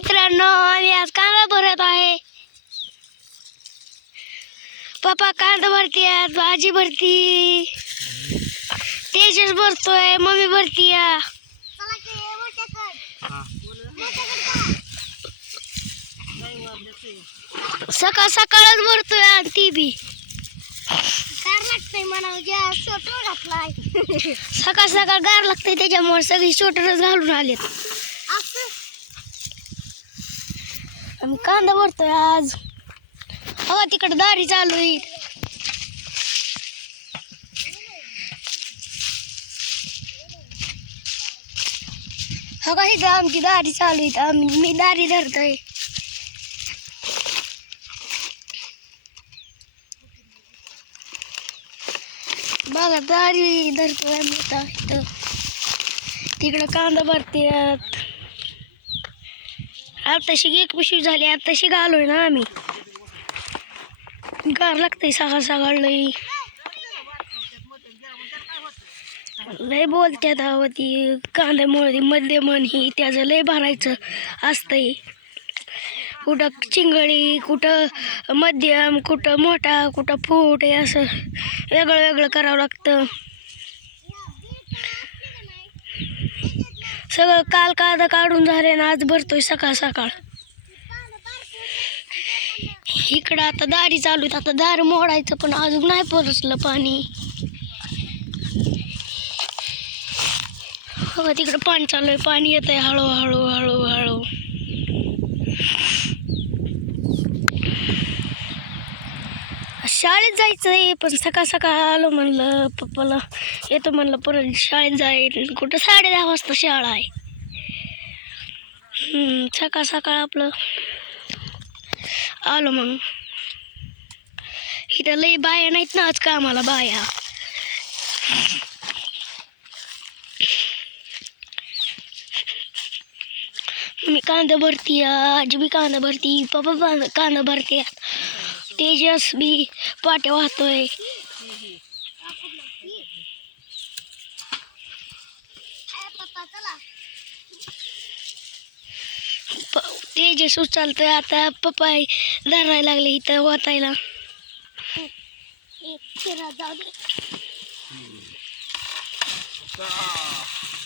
मित्रांनो, आम्ही आज कांदा भरत आहे. पप्पा कांदा भरतीयात, भाजी भरती, तेजस भरतोय, मम्मी भरतीया. सकाळ सकाळच भरतोय आणि ती बी सकाळ सकाळ गार लागतंय त्याच्यामुळे सगळी स्वेटरच घालून आलेत. आम्ही कांदा भरतोय आज. हो तिकडे दारी चालू आहे. हो का इथं आमची दारी चालू आहे. मी दारी धरतोय. बघा दारी धरतोय आम्ही आता इथं. तिकडं कांदा भरतेत. आताशी एक पिशवी झाली, आताशी घालोय ना आम्ही. गार लागतंय सकाळ सकाळ लई बोलत्यात हवं ती कांद्यामुळे मध्यमन ही त्याचं लय भरायचं असतंय. कुठं चिंगळी, कुठं मध्यम, कुठं मोठा, कुठं फूट, हे असं वेगळं वेगळं करावं लागतं. सगळं काल कांदा काढून झाले ना आज भरतोय सकाळ सकाळ. इकडं आता दारी चालू आहेत. आता दार मोडायचं पण अजून नाही पोचलं पाणी. हो तिकडं पाणी चालू आहे. पाणी येत आहे हळूहळू हळूहळू. शाळेत जायचंय पण सकाळ सकाळ आलो म्हणलं पप्पाला, येतो म्हणलं परत शाळेत जाईल. कुठं 10:30 वाजता शाळा आहे. सकाळ सकाळ आपलं आलो. मग इथं लई बाया नाहीत ना आज कामाला. बाया मी कांदा भरती, आजी बी कांदा भरती, पप्पा कांदा भरते, तेजस बी पाट्या वाहतोय. तेजस उचलतोय आता. पप्पा धरायला लागले इथं वाचायला. जाऊ दे.